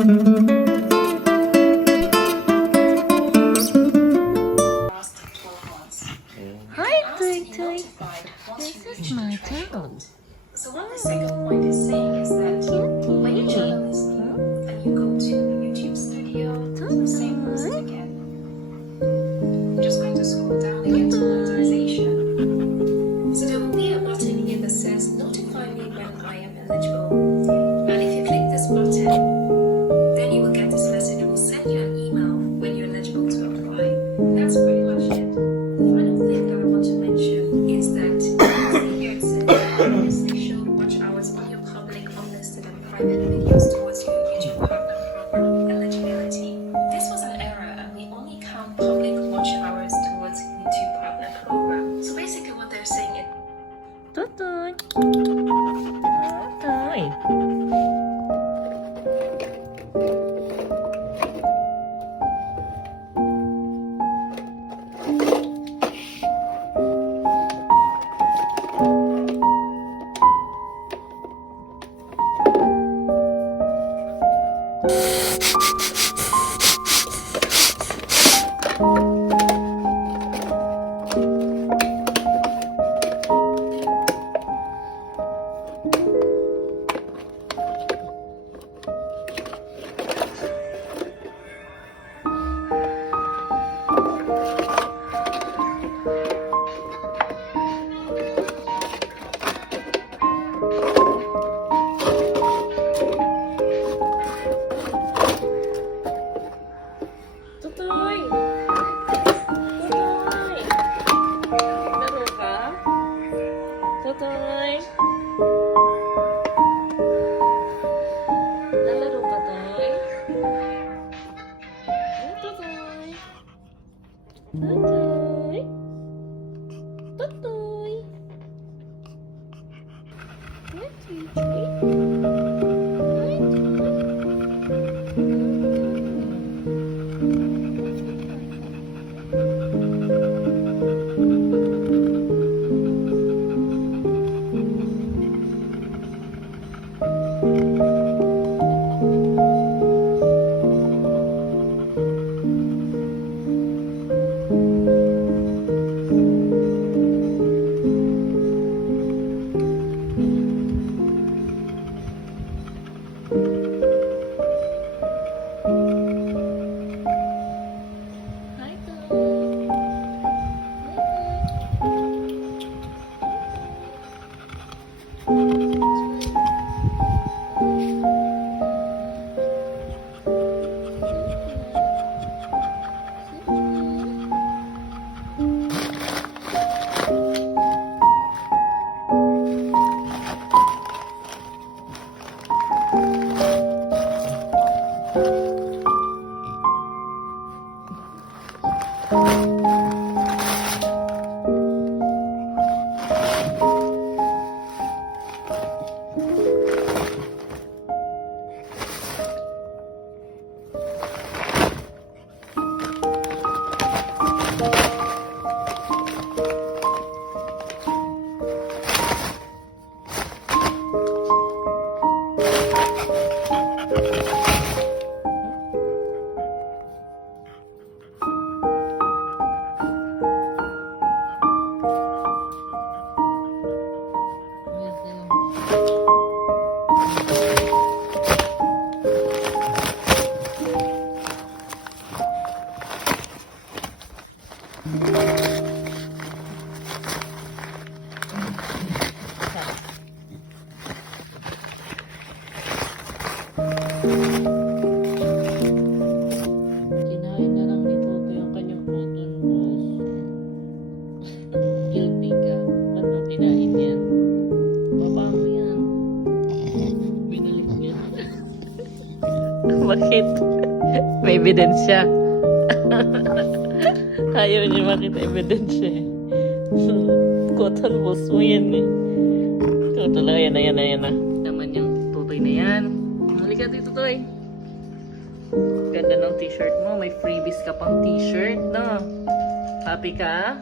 Hi, Totoy. This is my turtle. So what the second point is saying is that when your channel is new and you go to YouTube Studio, the same person again. I'm just going to scroll down again to monetization. So there will be a button here that says notify me when I am eligible. And if you click this button, then you will get this message. It will send you an email when you're eligible to apply. That's pretty much it. The final thing that I want to mention is that here it says obviously show watch hours on your public, unlisted, and private videos towards your YouTube partner program eligibility. This was an error, and we only count public watch hours towards YouTube partner program. So basically, what they're saying is Totoy. Totoy. Totoy! Totoy! Laro ka? Totoy! Lalaro ka, Toy? Totoy! Totoy! Totoy! Yes, sweet, sweet. Hi, Toy. Kinain na lang ni Toto yung kanyang cotton balls. Guilty ka. Ba't mo kinain yan? Papa mo yan. Binalik niya. Bakit? May ebidensya. Ayaw niya makita ebidensya eh. Cotton balls mo yan eh. Toto lang, yan na. Naman yung Totoy na yan. Halika dito, Totoy. Ganda ng t-shirt mo. May freebies ka pang t-shirt, no? Happy ka?